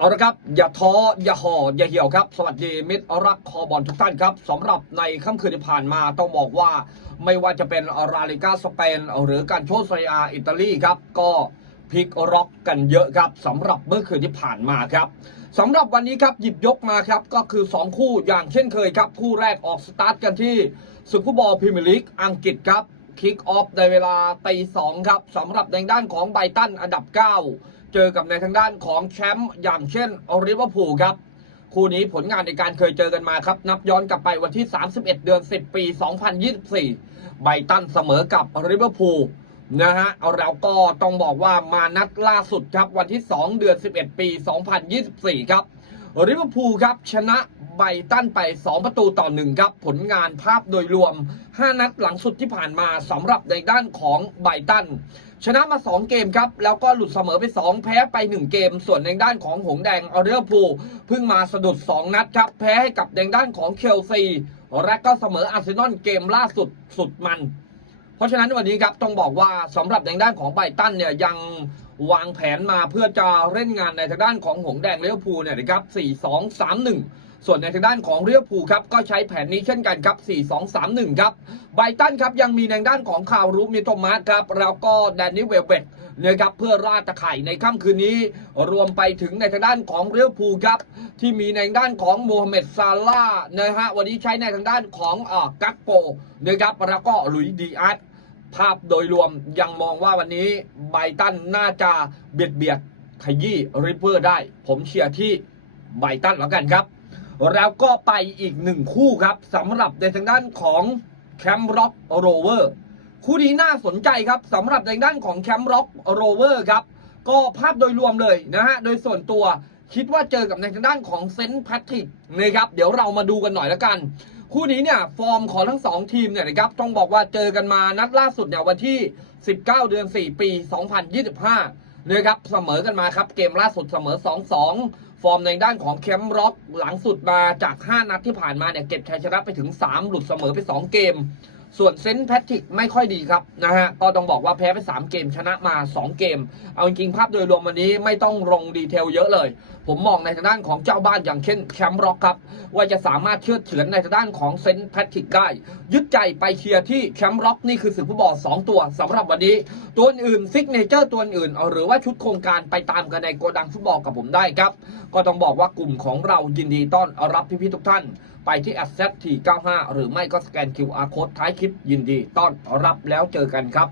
เอาละครับ อย่าท้ออย่าห่ออย่าเหี่ยวครับ สวัสดีมิตรรักคอบอลทุกท่านครับสำหรับในค่ำคืนที่ผ่านมาต้องบอกว่า ไม่ว่าจะเป็นราลิกาสเปน หรือการโชว์ไซอาอิตาลีครับ ก็พลิกร็อกกันเยอะครับสำหรับเมื่อคืนที่ผ่านมาครับสำหรับวันนี้ครับหยิบยกมาครับ ก็คือ 2 คู่อย่างเช่นเคยครับ คู่แรกออกสตาร์ทกันที่ศึกฟุบอลพรีเมียร์ลีกอังกฤษครับคิกออฟในเวลาตีสองครับสำหรับในด้านของไบตันอันดับ 9 เจอกับในทางด้านของแชมป์อย่างเช่นอริเวอร์พูลครับ คู่นี้ผลงานในการเคยเจอกันมาครับ นับย้อนกลับไปวันที่ 31 เดือน 10 ปี 2024 ไบตันเสมอกับริเวอร์พูลนะฮะเอาเราก็ต้องบอกว่ามานัดล่าสุดครับวันที่ 2 เดือน 11 ปี 2024 ครับ ริเวอร์พูลครับชนะไบตันไป 2 ประตูต่อ1ครับผลงานภาพโดยรวม 5 นัดหลังสุดที่ผ่านมาสำหรับในด้านของไบตัน ชนะมา 2 เกมครับ แล้วก็หลุดเสมอไป 2 แพ้ไป 1 เกม ส่วนในด้านของหงแดงเอเรอร์พูลเพิ่งมาสะดุด 2 นัดครับ แพ้ให้กับในด้านของเคลซีและก็เสมออาร์เซนอลเกมล่าสุดสุดมัน เพราะฉะนั้นวันนี้ครับต้องบอกว่าสำหรับในด้านของไบตันเนี่ยยัง วางแผนมาเพื่อจะเล่นงานในทางด้านของหงแดงเลี้ยวภูเนี่ยนะครับ4 2 3 1ส่วนในทางด้านของเรียวภูครับก็ใช้แผนนี้เช่นกันครับ 4 2 3 1 ครับไบตันครับยังมีในด้านของคาวรูมิโตมัสครับแล้วก็แดนนิเวลเวตนะครับเพื่อราดตะไคร่ในค่ำคืนนี้ รวมไปถึงในทางด้านของเรียวภูครับที่มีในด้านของโมฮัมเหม็ดซาลานะฮะวันนี้ใช้ในทางด้านของอ่ากักโปนะครับแล้วก็ลุยดีอาร์ ภาพโดยรวมยังมองว่าวันนี้ไบตันน่าจะเบียดเบียดขยี้ริเปอร์ได้ ผมเชียร์ที่ไบตันแล้วกันครับ แล้วก็ไปอีกหนึ่งคู่ครับสำหรับในทางด้านของแคมป์ร็อกโรเวอร์คู่นี้น่าสนใจครับสำหรับในด้านของแคมป์ร็อกโรเวอร์ครับ ก็ภาพโดยรวมเลยนะฮะ โดยส่วนตัวคิดว่าเจอกับในทางด้านของเซนต์แพทริกนะครับ เดี๋ยวเรามาดูกันหน่อยแล้วกัน คู่นี้เนี่ยฟอร์มของทั้งสองทีมเนี่ยนะครับต้องบอกว่าเจอกันมานัดล่าสุดเนี่ยวันที่ 19 เดือน 4 ปี 2025นะครับเสมอกันมาครับเกมล่าสุดเสมอ 2-2 ฟอร์มในด้านของแคมป์ร็อกหลังสุดมาจาก 5 นัดที่ผ่านมาเนี่ยเก็บชัยชนะไปถึง 3 หลุดเสมอไป 2 เกม ส่วนเซนต์แพทริกไม่ค่อยดีครับนะฮะก็ต้องบอกว่าแพ้ไป 3 เกมชนะมา 2 เกม เอาจริงๆภาพโดยรวมวันนี้ไม่ต้องลงดีเทลเยอะเลย ผมมองในทางด้านของเจ้าบ้านอย่างเช่นแคมป์ร็อกครับ ว่าจะสามารถเชื่อดเฉือนในทางด้านของเซนต์แพทริกได้ ยึดใจไปเชียร์ที่แคมป์ร็อกนี่คือสื่อฟุตบอล2ตัวสำหรับวันนี้ ตัวอื่นซิกเนเจอร์ตัวอื่น หรือว่าชุดโครงการไปตามกันในโกดังฟุตบอลกับผมได้ครับ ก็ต้องบอกว่ากลุ่มของเรายินดีต้อนรับพี่ๆทุกท่าน ไปที่ a s s e t T95 หรือไม่ก็สแกน QR Code ท้ายคลิปยินดี ต้อนรับแล้วเจอกันครับ